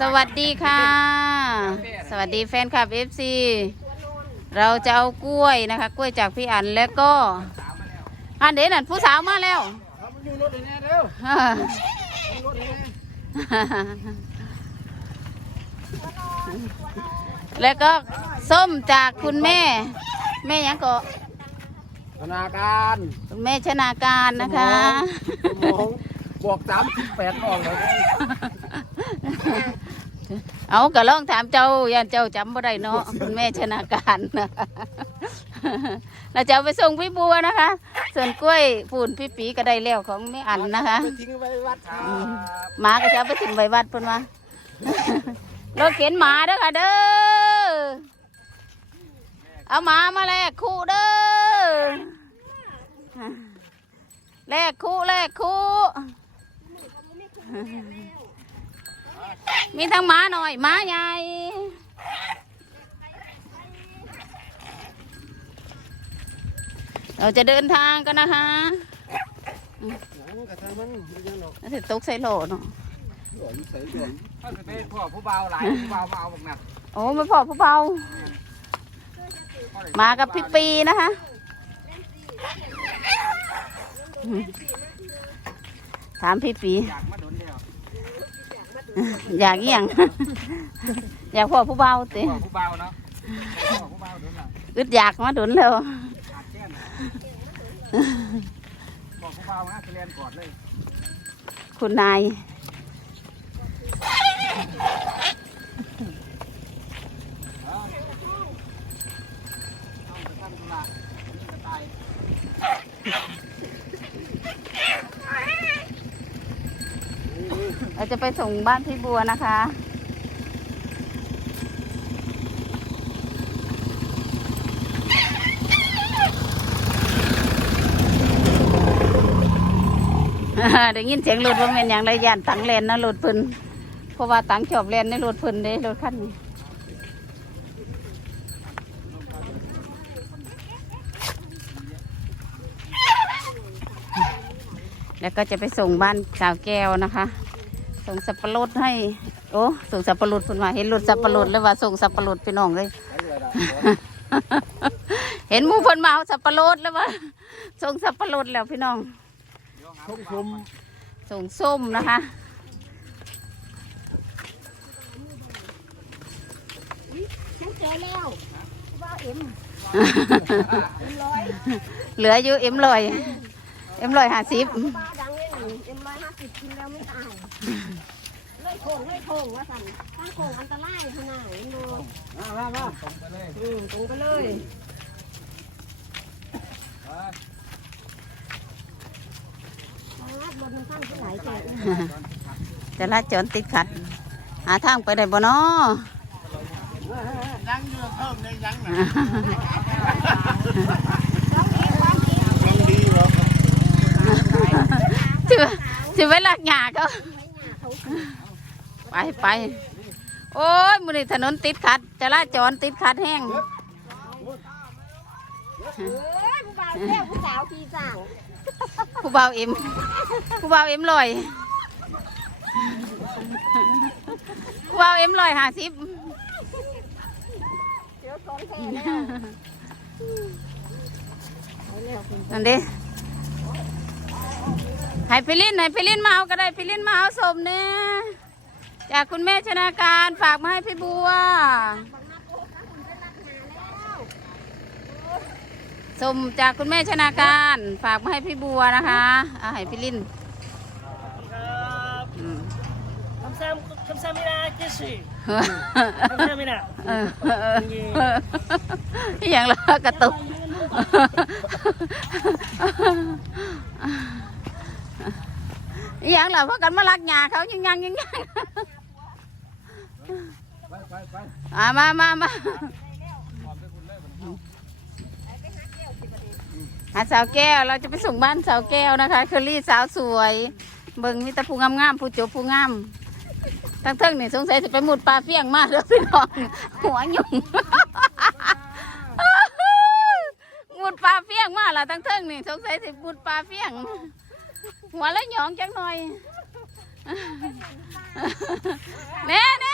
สวัสดีค่ะ สวัสดีแฟนคลับ FC เราจะเอากล้วยนะคะ กล้วยจากพี่อันแล้วก็อันเดนนั่นผู้สาวมาแล้วเอามาอยู่รถเลยนะเร็วอยู่รถเลยนะแล้วก็ส้มจากคุณแม่ แม่หยังก็ธนาการคุณแม่ชนาการนะคะสมองบวกสามสิบแปดออกเลย เอากระลองถามเจ้าย่านเจ้าจำบ่ได้เนาะคุณแม่ชนาการนะคะเราจะเอาไปส่งพี่บัวนะคะ ส่วนกล้วยปูนพี่ปีก็ได้แล้วของแม่อันนะคะไปทิ้งไว้วัดครับหมาก็จะเอาไปถึงใบวัดเพิ่นว่ารถเข็นหมาเด้อค่ะเด้อเอาหมามาแลกคู่เด้อแลกคู่แลกคู่ มีทั้งหมาหน่อยหมาใหญ่เราจะเดินทางกันนะคะหนังกระทำมันไม่ยังหรอกแล้วสิตกใส่โหลเนาะถ้าจะเป็นพวกผู้เบาหลายผู้เบาเอาบักหนักโอ้ไม่พอผู้เบา มากับพี่ปีนะคะถามพี่ปีอยากมาเด อยากเอี่ยง อยากพ่อผู้เบาเตะพวกผู้เบาเนาะพวกผู้เบาโดนหนักอึดอยากมาดุนแล้วขาดแก้นพวกผู้เบานะเรียนก่อนเลย คุณนาย เอาไปทำธุระนี่ก็ตาย เราจะไปส่งบ้านพี่บัวนะคะ ได้ยินเสียงรถว่าเป็นอย่างไรยานตังแลนนะรถพิ่นเพราะว่าตังชอบแลนในรถพิ่นเด้รถคันนี้แล้วก็จะไปส่งบ้านสาวแก้วนะคะ ส่งสับปะรดให้ โอ้ส่งสับปะรดเพิ่นว่าเห็นรถสับปะรดแล้วว่าส่งสับปะรดพี่น้องเลย เห็นหมูเพิ่นมาเอาสับปะรดแล้วว่าส่งสับปะรดแล้วพี่น้องทุ่มคลุมส่งส้มนะคะ ฉันเจอแล้วว่าเอ็มเหลืออยู่เอ็มลอย เอ็มลอยห้าสิบ ป้าดังเลยหนึ่งเอ็มร้อยห้าสิบกินแล้วไม่ตายเลย โค้งเลยโค้งว่าสั่นถ้าโค้งอันตรายขนาดไหนโน่มามามาตรงไปเลยอืมตรงไปเลยเออป้าบนมันข้างที่ไหนแกจะลาจรติดขัด หาทางไปได้บ่เนาะยังอยู่เพิ่มเลยยังนะต้องมีความดียังดีเหรอถือถือไว้ลักหยาเขาไว้หน้าเขา ไปไปโอ้ยมือนี้ถนนติดขัดจะลาจรติดขัดแห้งเอ้ยผู้บ่าวแก้วผู้สาวขี่สั่งผู้บ่าวเอ็มผู้บ่าวเอ็มลอยผู้บ่าวเอ็มลอยห้าสิบเดี๋ยวสองแค่แล้วเอาแล้วคุณนั่นเด้ให้ไปลินให้ไปลินมาเอาก็ได้ไปลินมาเอาสมเนี่ย จากคุณแม่ชนาการฝากมาให้พี่บัว สมจากคุณแม่ชนาการฝากมาให้พี่บัวนะคะอาให้พี่ลินคำซ้ำคำซ้ำไม่ได้เจสิไม่ได้อย่างละกระตุกอย่างละพรกกันมาลักหยาเขายังยังยังยัง อามามามาหาสาวแก้วเราจะไปส่งบ้านสาวแก้วนะคะเคอรี่สาวสวย เบิ่งมีต่ผู้งามๆผู้จบผู้งามทั้งเทิงนี่สงสัยจะไปหมุดปลาเฟี้ยงมากเลยพี่น้องหัวหยุ่งหมุดปลาเฟี้ยงมากละทั้งเทิงนี่สงสัยสิหมุดปลาเฟี้ยง หัวและหยองจังหน่อยแน่แน่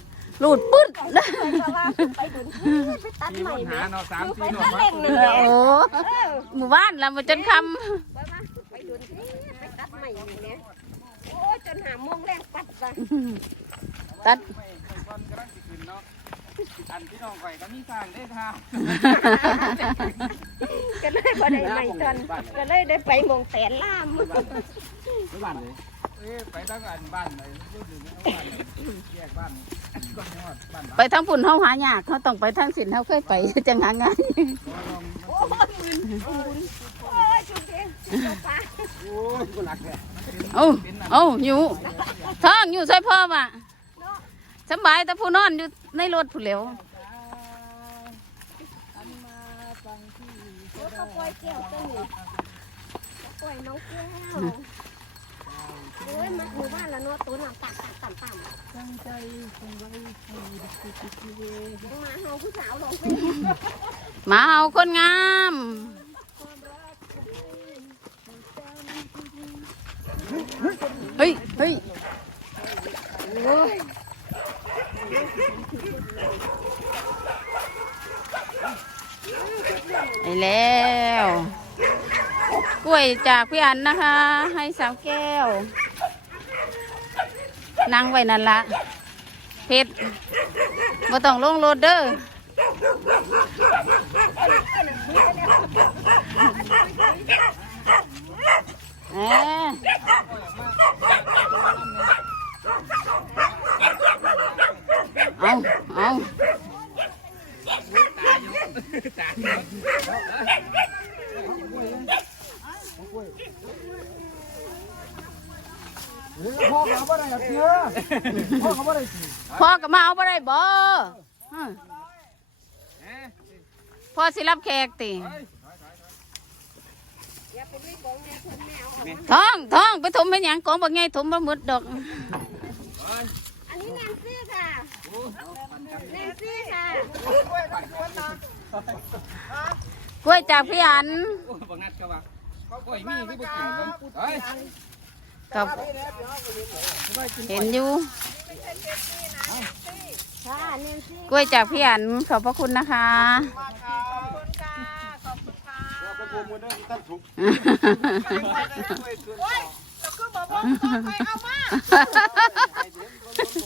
หลุดปึ๊ดไปก็ว่าไปดุนไปตัดมีใหรม่ถแม่หาเนาะสามอยู่ไปสี่รถตะเล่งนั่นแหละโอ้หมู่บ้านเรามาจนคไปมาไปดุนไปตัดใหม่นี่แหละโอ้ยจนหาโมงแรงปัดว่ะำตัดไม่ก่อนกำลังสิขึ้นเนาะอันพี่น้องข่อยก็มีสร้างได้ค่ะก็เลยบ่ได้ใหม่ตอนก็เลยได้ไปมองแตนล่ามไม่บ้านเลย เอ้ยไปตั้งอันบ้านไหนรู้สึกไม่บ้านแยกบ้านก็ยอดบ้านไปทางปุ่นเฮาหายากเขาต้องไปทางสินเฮาเคยไปจังหางานโอ้ยมึนมึนโอ้ยจุ๊บเองจุ๊บปลาโอ้ยก็รักแท้เอ้าเอ้าอยู่ท้องอยู่ใส่พ่อว่ะสำบายแต่ผู้นอนอยู่ในรถผู้เหลวโอ้ยเขาปล่อยแก้วตัวนี้ปล่อยน้องแก้ว โอ้ยมาหมู่บ้านและเนาะตัวหนักตักตักต่ำต่ำตั้งใจคงไว้ให้ด็กๆเวมาเฮาผู้สาวลงไปมาเอาคนงามเฮ้ยเฮ้ยไปแล้ว กล้วยจากพี่อันนะคะ ให้สาวแก้ว นั่งไว้นั่นละเพชรบ่ต้องลงรถเด้อแหมเอาเอา พ่อเขาบ่ได้เสือพ่อเขาบ่ได้สิพ่อก็มาเอาบ่ได้บ่ฮะพ่อสิรับแขกติท้องท้องไปถมเป็นหยังกองบ่ไงถมบ่หมดดอก อันนี้แนนซี่ค่ะแนนซี่ค่ะกล้วยจากพี่อัน โอ้ยบางนัดก็ว่าโอ้ยมีที่บ่กินเนาะเฮ้ย กับเห็นอยู่กล้วยจากพี่อันขอบพระคุณนะคะไปโกงมือเด้อตั้งถุง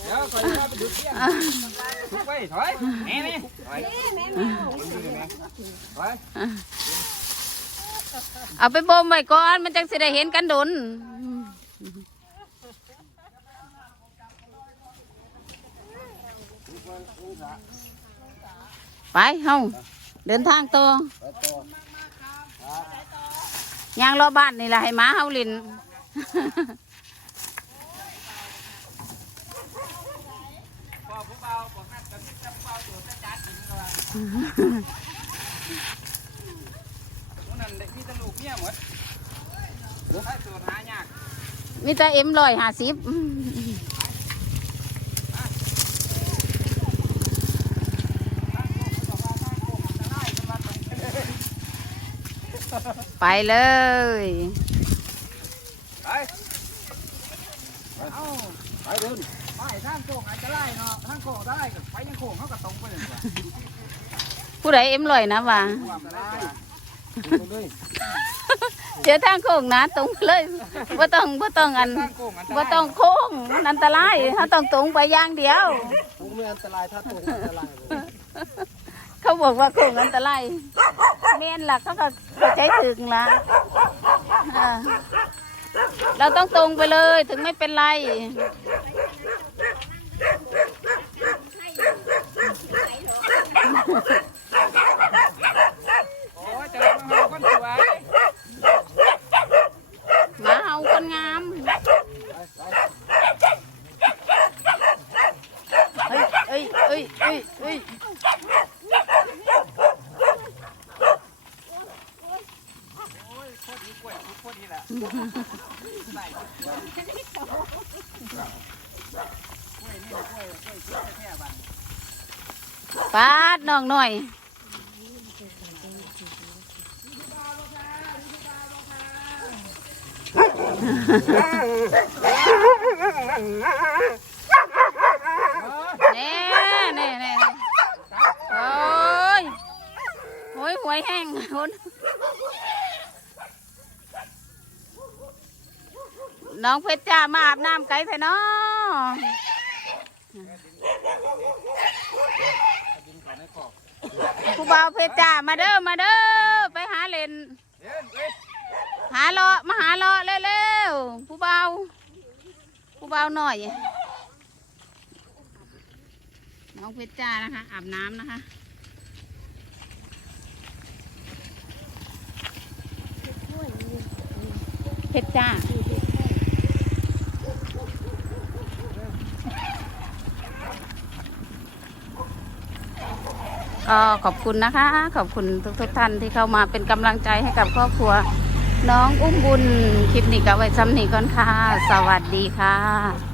เดี๋ยวข่อยจะไปดูเที่ยงทุกไปถอยแม่นี่ถอยแม่แมวถอยเอาไปบ่มไว้ก่อน มันจังสิได้เห็นกันดน ไปเฮาเดินทางต่อไปต่อยางรอบ้านนี่แหละให้หมาเฮาลินพอผู้เบาบอกนัดกันจะผู้เบาตัวจะจัดกินก็ว่าผู้นั้นเด็กมีแตลูกเมียหมดให้สูตรหายาก มีแต่เอ็มร้อยห้าสิบไปเลยไปไปเดินไปทางโค้งอาจจะไล่เนาะทางโค้งได้ก็ไปยังโค้งเขาก็ตรงไปเลยว่ะผู้ใดเอ็มร้อยนะว่า เจอทางโค้งนะตรงเลยว่าต้องว่าต้องอันทางโค้งอันตรายว่าต้องโค้งมันอันตรายถ้าต้องตรงไปอย่างเดียวตรงไม่อันตรายถ้าตรงอันตรายเลยเขาบอกว่าโค้งอันตรายเมนหลักเขาก็เข้าใจถึงละอ่าเราต้องตรงไปเลยถึงไม่เป็นไร โอ้ยเจอมาคนสวย หมาเฮาคนงาม เอ้ยเอ้ยเอ้ยเอ้ย โอ้ยโคตรดีกล้วยโคตรดีแหละ ปาดน้องหน่อย เน่เน่เน่โอ้ยโอยแห้งคุณน้องเพชรจ้ามาอาบน้ำไกลเถอะเนาะผู้บ่าวเพชรจ้ามาเด้อมาเด้อไปหาเล่นหาเลาะมาหาเลาะเร็วๆผู้เบาผู้เบาหน่อย น้องเพชรจ้านะคะอาบน้ำนะคะ พชรจ้าก็ขอบคุณนะคะ ขอบคุณทุกๆท่านที่เข้ามาเป็นกำลังใจให้กับครอบครัว น้องอุ้มบุญคลิปนี้ก็ไว้ซ้ำนี้ก่อนค่ะ สวัสดีค่ะ